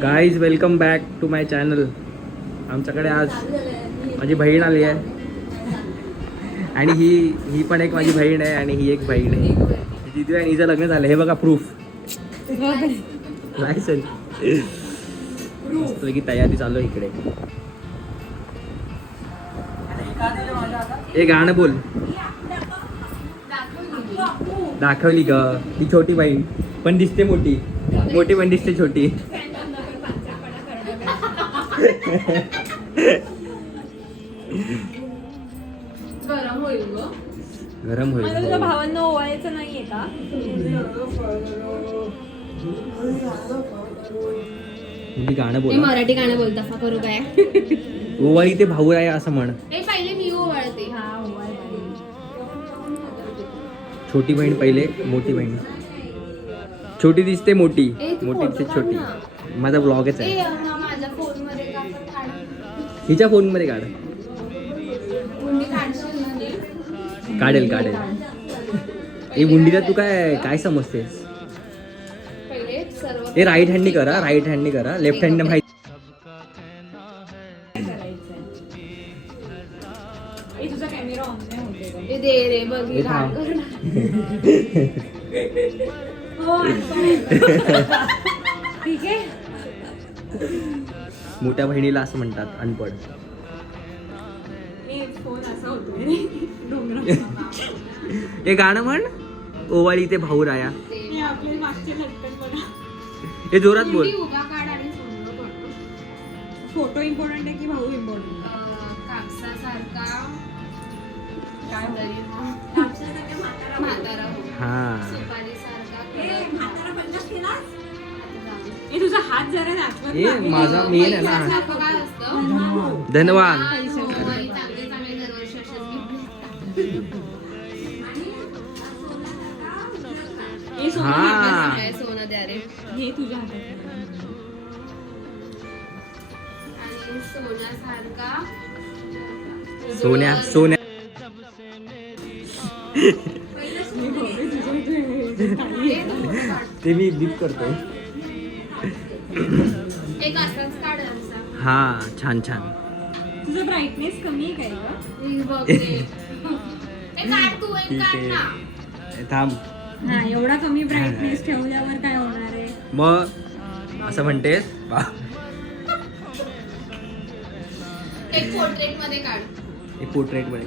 Guys welcome back to my channel. आमच्याकडे आज माझी बहीण आली आहे आणि ही पण एक माझी बहीण आहे आणि ही एक बहीण आहे. दिदी आणि हिचं लग्न झालं. हे बघा प्रूफ. लायसन मस्त की तयारी चालू आहे इकडे. हे गाणं बोल. दाखवली ग ती छोटी बहीण पण दिसते मोठी, मोठी पण दिसते छोटी. गरम होईल ग. गरम होईल. तुझ्या भावांना ओवाळायचं नाहीये का? गाणं बोल. मराठी गाणं बोलता फा करू काय? ओवाळी ते भाऊ आहे असं म्हण. पहिले मी ओवाळते. हा ओवाळते. छोटी बहीण पहिले, मोठी बहीण. छोटी दिसते मोठी, मोठी दिसते छोटी. माझा ब्लॉगच आहे. माझ्या फोन मध्ये हिच्या फोन मध्ये काढ. काढेल काढेल. ए बुंडीला तू काय काय समजतेस? हे राईट हँडनी करा, राईट हँडनी करा, लेफ्ट हँडने माहिती. तुझा कॅमेरा ऑन नाही होते. दे रे बघ. ठीक आहे. मोठ्या बहिणीला असं म्हणतात अनपढ. फोन असा होतोय डोंगरावर. हे गाणं म्हण. ओवाळी ते भाऊ राया. आपले मागचे लटकन बघा. हे जोरात बोल. फोटो इम्पॉर्टंट आहे की भाऊ इम्पॉर्टंट? कापसासारका काय म्हातारा. हा. तुझा हात जरा दाखव. हे माझा मेन आहे ना. धनवान. हा. सोनं द्या रे. हे तुझ्या हातात. आणि सोन्यासारखा. सोन्या सोन्या. ते मी बीप करतो. एक असाच काढ. हा छान छान. तुझा ब्राईटनेस कमी आहे काय ग? थांब. हा एवढा कमी ब्राईटनेस ठेवल्यावर काय होणार आहे? मग असं म्हणतेस? एक पोर्ट्रेट मध्ये काढ. एक पोर्ट्रेट मध्ये.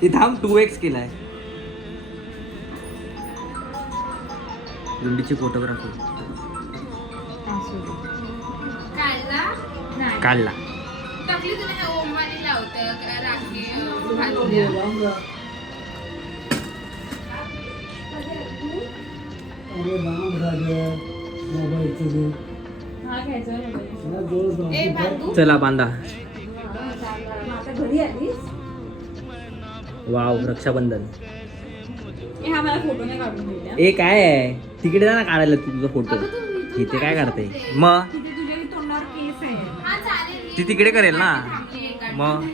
ती थांब 2x केलाय. गुंडीची फोटोग्राफी काढला. टाकली तुला ओमवाली लावतं राखी. चला बांधा. वाव रक्षाबंधन. हा मला फोटो नाही काढून दिला. ए काय आहे तिकडे जा ना काढायला तुझा फोटो. इथे काय काढते मग? तुझ्या तोंडावर केस आहे. ती तिकडे करेल ना मग.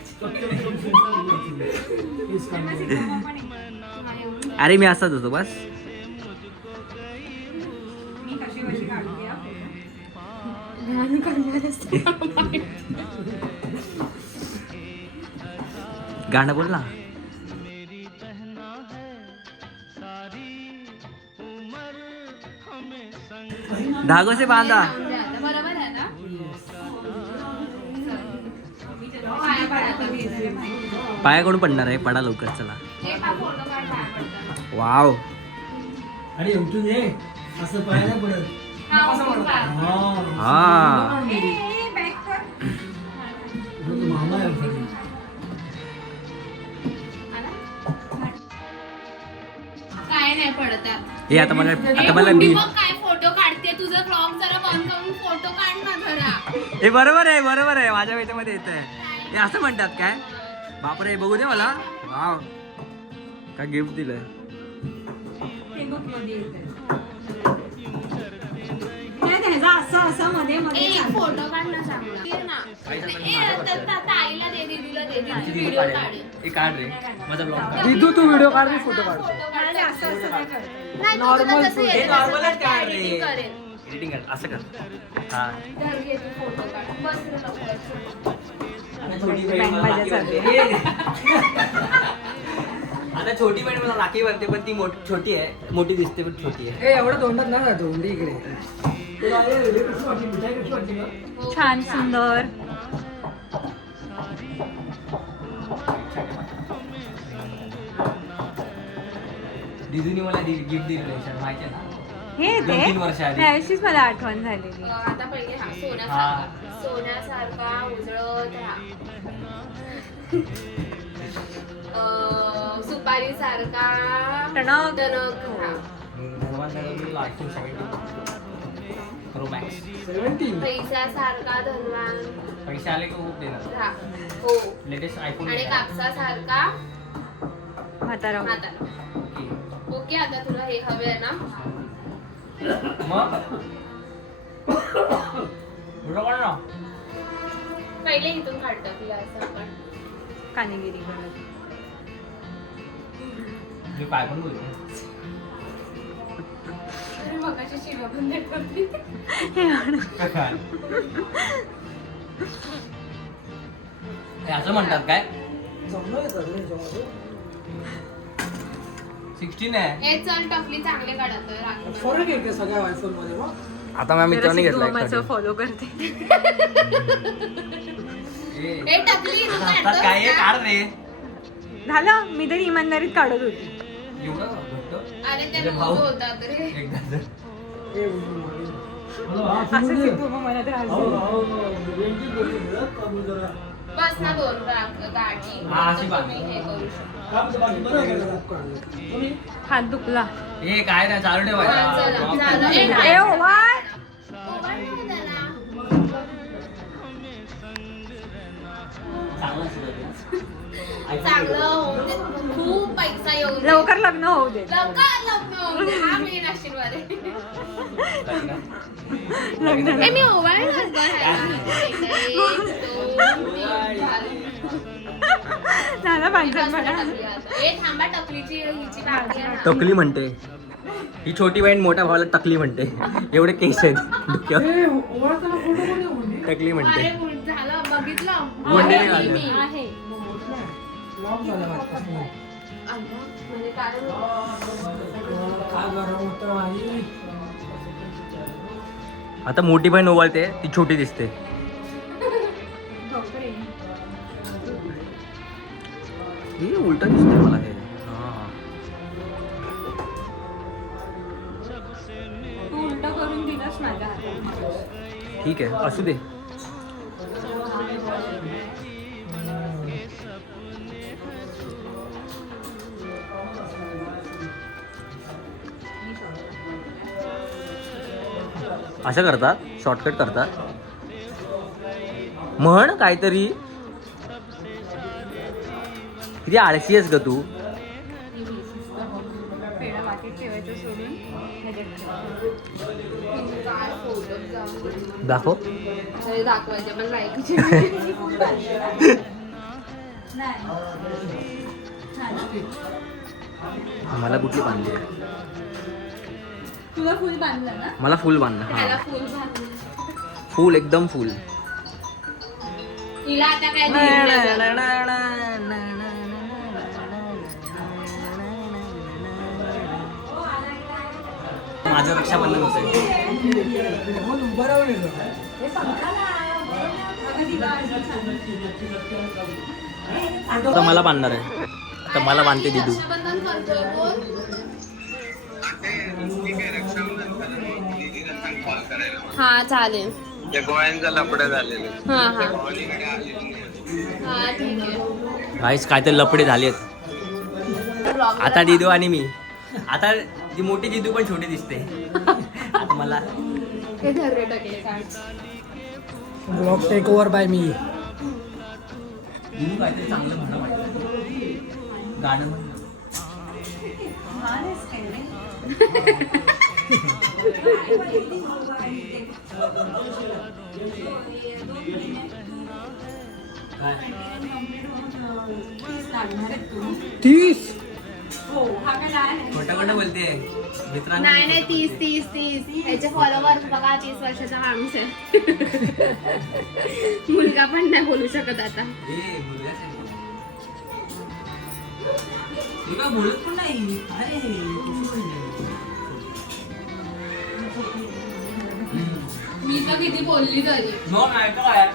अरे मी असाच होतो बस. मी कशी कशी काढते. गाणं बोल ना. धागो से बांधा. बरोबर आहे ना? पाया कोण पडणार आहे? पडा लवकर चला. वाव. अरे उठून ये असं पाहायला पडत. हा. मामा आहे. काय नाही पडत. हे आता मला मी काय फोटो काढते. तुझा ब्लॉग जरा बंद करून फोटो काढ ना जरा. हे बरोबर आहे बरोबर आहे. माझ्या वेळेमध्ये येत आहे. हे असं म्हणतात काय? बापरे बघू दे मला. वाव काय गिफ्ट दिलंय. फोटो काढ ना चांगला. ताईला दे, दीदीला दे. व्हिडिओ काढ. एक काढ रे माझा ब्लॉग काढ. दिदू तू व्हिडिओ काढ मी फोटो काढतो. नाही, Normal तुला जसं food. येतं हे normal तसं च काढ रे. editing करेल. एडिटिंग कर असं कर. हा धर घे तू फोटो काढ. बस रे लवकर. आता छोटी बहीण मला राखी बांधते. आता छोटी बहीण मला राखी बांधते पण ती छोटी आहे, मोठी दिसते पण छोटी आहे. ए एवढं तोंडात ना जातो उंडी इकडे. तुला हे व्हिडिओ कशी वाटली? मिठाई कशी वाटली गं? हो, छान सुंदर. दिदूनी मला गिफ्ट दिलेलं आहे माहिती आहे ना. हे ते 2-3 वर्ष आधी. त्यादिवशीच मला आठवण झालेली. आता पहिले हा सोन्यासारखा उजळत राहा. सुपारी सारखा टणक. टणक राहा. भगवान नगर आयफोन 17 प्रो मॅक्स 17. पैशासारखा धनवान पैसे आले की खूप देणार. राहा. हो. लेटेस्ट आयफोन आणि कापसासारखा म्हातारा. म्हातारा. ओके, आता तुला हे हवे आहे ना? मग पुढं कोण ना पहिले इथून काढतो तुला असं आपण. कानेगिरी करत. मी काय पण बोलतो. अरे मगाशी शिवा पण देत होती. हे असं म्हणतात काय जमलं येतं रे याच्यामध्ये. 16 आहे. हे चल टपली चांगले काढत राखी. फरक आहे का सगळ्या आयफोन मध्ये मग? आता माझ्या मित्राने घेतला माझं फॉलो करते. हे टपली तू काय काढतोस आहे? का? काढ रे. झालं, मी तर इमानदारीत काढत होती. एवढं घट्ट? अरे ते अरे नको भाऊ. होतात रे. एकदा जर. ए उंडी मागे. हॅलो, हा, असं सुरू दे. शिकू मग मला तर हो, हसू. हो, हो. वेंटी बोलते मिळत का मी जरा. बस ना 2 गाठी. हा, अशी तर बात. तुम्ही हे करू शकता. काम तर बाकी बरं आहे का जरा? तुम्ही? हात दुखला. हे काय नाही चालू हा, चला, ठेवायचं. झालं. ए, ए, काय? ओवाळ. ओवाळ नाही त्याला. चांगलं सुरू आहे. चांगलं होऊन दे. खूप पैसा येऊन दे. लवकर लग्न होऊ दे. लवकर लग्न होऊन दे. हा मेन आशीर्वाद आहे. लग्न. ए, मी ओवाळलाच बरं आहे. 1, 2, 3, झालं. झालं पांचट बस मला. टपली आता. ए, थांबा टपलीची हिची बाकी आहे ना. टकली म्हणते ही छोटी बहीण मोठ्या भावाला टकली म्हणते. एवढे केस आहेत डोक्यावर. ए, ओळखताना फोटो कोणी उंडी? टकली म्हणते. अरे झालं बघितलं. गोंडे आहे घालते. मी. आहे. लॉक झाला वाटतं. अगं, म्हणजे काय काय गरम होतं आई. आता मोठी बहीण ओवाळते ती छोटी दिसते. हे उलट दिसतंय मला हे. हा. तू उलट करून दिलंस माझ्या हातात. ठीक आहे असू दे. असं करतात शॉर्टकट करतात. म्हण काहीतरी. किती आळशी आहेस ग तू. पेढा वाटीत ठेवायचं सोडून ह्याच्यात ठेवायचं. काय फोटो जाऊन दाखव. दाखवायचे पण लाईकचे. मला कुठली बांधली आहे? तुला फुल बांधलं ना. मला फुल बांधलं. त्याला हा फुल घालून. फुल एकदम फुल. तिला आता काय माझं रक्षाबंधन होतंय. मग उभं राहून येतो. आता मला बांधणार आहे. आता मला बांधते दिदू. रक्षाबंधन करतोय कोण? हा चालेल. त्या गोळ्यांचा लपडा झालेला हा हा हा ठीक आहे. गाईस काय तर लपडे झालेत. Vlog आता दिदू आणि मी. आता ती मोठी दिदू पण छोटी दिसते. आता मला हे धर्रे टाकले काय. ब्लॉग टेक ओव्हर बाय मी. दिदू काहीतरी चांगलं म्हणणं पाहिजे. गाणं म्हण. लागणार आहेत तू 30. हो हा काय लहान आहे खोटं खोटं बोलते मित्रांनो. नाही 30 याचे फॉलोअर्स बघा 30 वर्षाचा माणूस आहे. मुलगा पण नाही बोलू शकत आता. मुलगा बोलत पण नाही. अरे मी तर किती बोलली तरी. नो नाही का यार.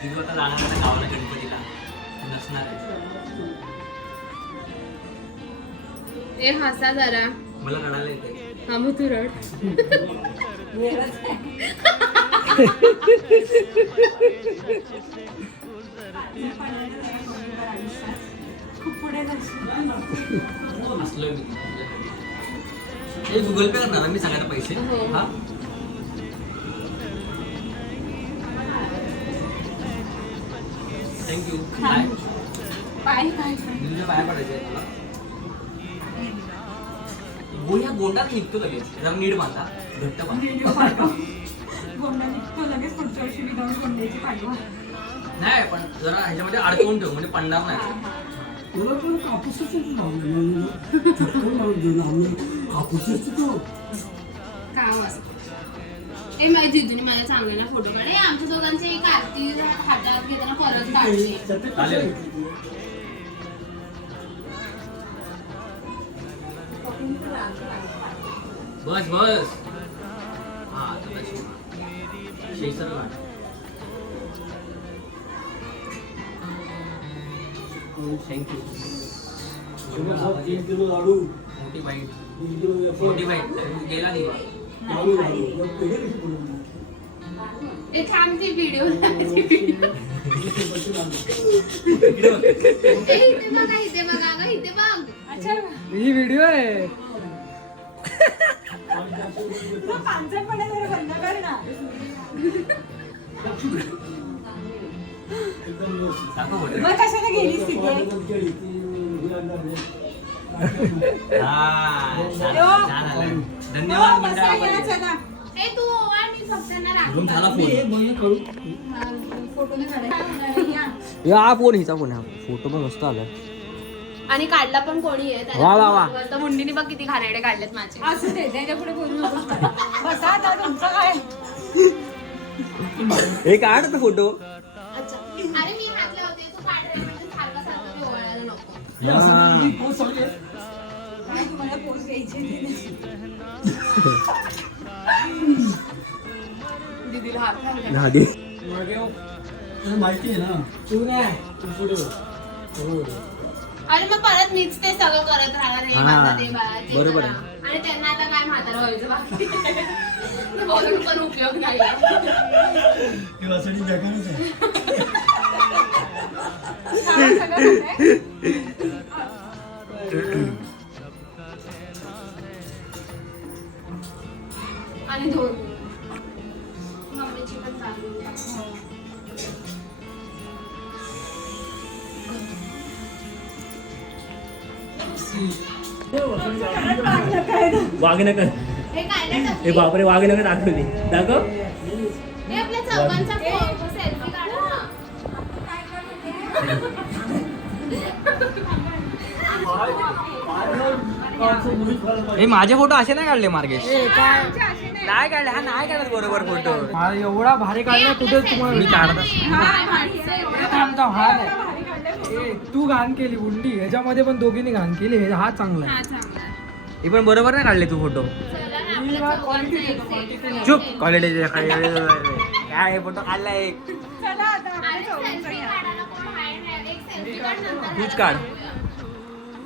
दिदी आता जाणार आहे गावाला गणपतीला नसणार आहे. ए हसा जरा. मला रडायला येते. हा मग तू रड. खूप पुढे हसलोय मी. हे गुगल पे करणार मी सगळ्यांना पैसे. हो. हा थँक्यू. बाय. पाय दिदीच्या पाया पडायचे मला. ह्या गोंडात निघतो लगेच. जरा नीट बांधा घट्ट बांधा. गोंडा निघतो लगेच पुढच्या वर्षी विदाऊट गोंड्याची पाठवा नाही पण जरा ह्याच्यामध्ये अडकवून ठेव म्हणजे पडणार नाही. मला पण कापूसच लावलं आम्ही कापूसच तो काम असतं. ए माझ्या जिजूने मला चांगला फोटो काढले. आमच्या दोघांचे कार्तिक हातात घेताना परत काढले. चालेल. बस बस. हा शेसर लाट. थँक्यू. 3 किलो लाडू मोठी बाईट. 3 किलो वेफर मोठी बाईट गेला दिवा. लाडू पेढे कशी बनवली? एक थांबती व्हिडिओ. इकडे बघ. इथे बघा अगं इथे बघ. अच्छा ही व्हिडिओ आहे. तू पांचटपणे जरा बंद कर ना एकदम व्यवस्थित. दाखव बोल. मग कशाला गेलीस तिथे केळी, ती हिरव्या हा छान छान आलं. धन्यवाद बसा या मंडळामध्ये. चला ए तू ओवाळ मी फक्त ना अजून झाला राखी. फोन. फोटो नाही काढायचा हा फोन हिचा फोन. हा फोटो पण मस्त आला. आणि काढला पण कोणी आहे वा, वा, वा. तर मुंडीने बघ किती घाणेरडे काढलेत माझे. असू दे त्याच्या पुढे बोलू नकोस बसा आता तुमचं काय हे काढ तो फोटो. अच्छा अरे मी घातले होते तू काढ रे म्हणजे सारखं सारखं मी ओवाळायला नको. काय तुम्हाला पोस्ट घ्यायची दीदीला हात घालून. माहिती आहे ना तू नाही तू पुढे बघ. अरे मग परत मीच ते सगळं करत राहणार हे हा, बाबा ते बाळा ते बरोबर करा. आहे. आणि त्यांना आता काय म्हातारं व्हायचं बाकी बोलून पण उपयोग नाही. ती वासडी बेकारच आहे. आणि धोन मम्मीची पण चालू आहे. वाघनकर. हे काय नाही हे बापरे वाघनकर दाखवली. दाखव. हे आपल्या चौघांचा सेल्फी काढा ना. हे माझे फोटो असे नाही काढले मार्गेश. नाही काढले. हा नाही काढत बरोबर फोटो. एवढा भारी काढला कुठे तुम्हाला मी काढत थांबता हा नाही ए, तू घाण केली उंडी ह्याच्यामध्ये पण दोघींनी घाण केली हा चांगला आहे. हे पण बरोबर नाही काढले तू फोटो. चुप क्वालिटी काय फोटो काढला एक. चला आता आपल्या चौघांचं घ्या. तूच काढ.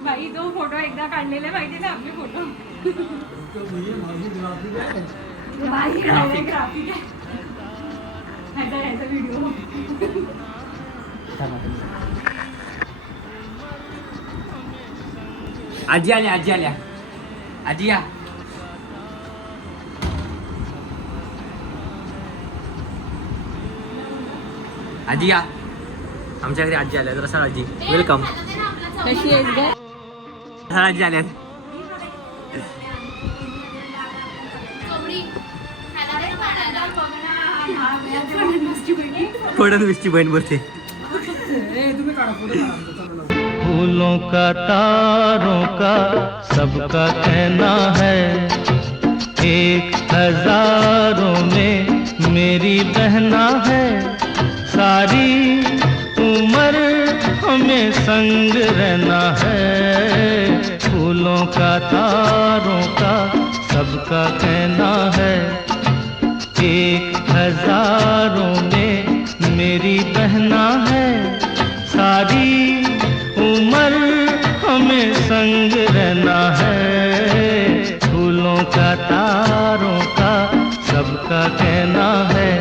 बाई तो फोटो एकदा काढलेला माहिती ना आपले फोटो बाई ग्राफिक आहे ह्याचा व्हिडिओ आजी आल्या. आजी आल्या. आजी या. आजी या. आमच्या घरी आजी आल्या. जरा आजी वेलकम. कशी आहेस ग? आजी आल्या. फडणवीसची बहीण बोलते. ए तुम्ही काढा फोटो काढा आमचा, चला लवकर. फूलों का तारों का सबका कहना है, एक हजारों में मेरी बहना है, सारी उम्र हमें संग रहना है. फूलों का तारों का सबका कहना है, एक हजारों में मेरी बहना है, सारी उम्र हमें संग रहना है. फूलों का तारों का सबका कहना है.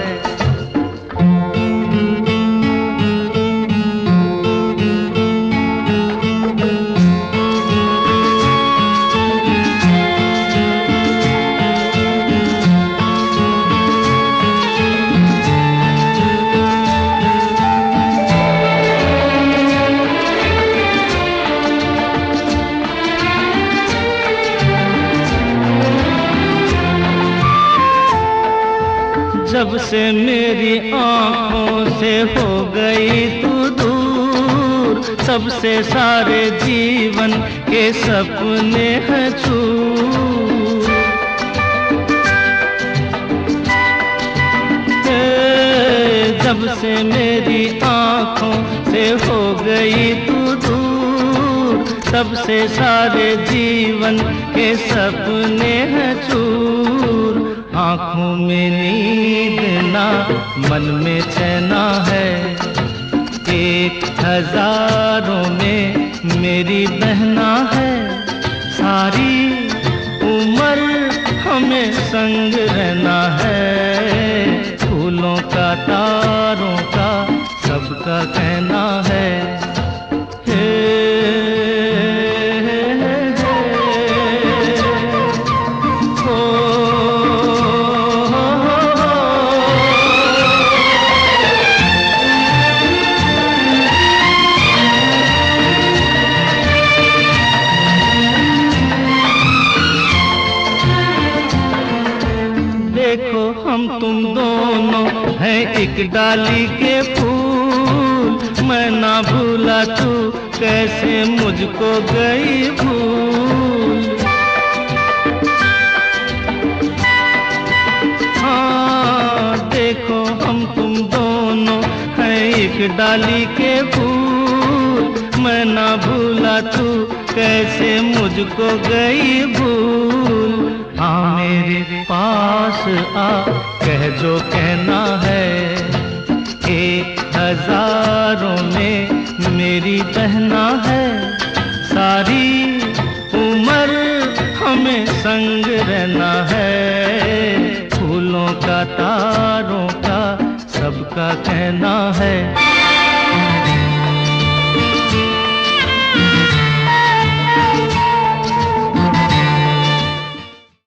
जब से मेरी आँखों से हो गई तू दूर, तब से सारे जीवन के सपने हैं चूर. जब से मेरी आँखों से हो गई तू दूर, तब से सारे जीवन के सपने हैं चूर. आँखों में नींद ना, मन में चैना है, एक हजारों में मेरी बहना है, सारी उम्र हमें संग रहना है. फूलों का तारों का सबका कहना है. देखो हम तुम दोनों हैं एक डाली के फूल, मैं ना भूला तू कैसे मुझको गई भूल. हाँ देखो हम तुम दोनों हैं एक डाली के फूल, मैं ना भूला तू कैसे मुझको गई भूल. हाँ मेरे पास आ, कह जो कहना है, एक हजारों में मेरी बहना है, सारी उम्र हमें संग रहना है. फूलों का तारों का सबका कहना है.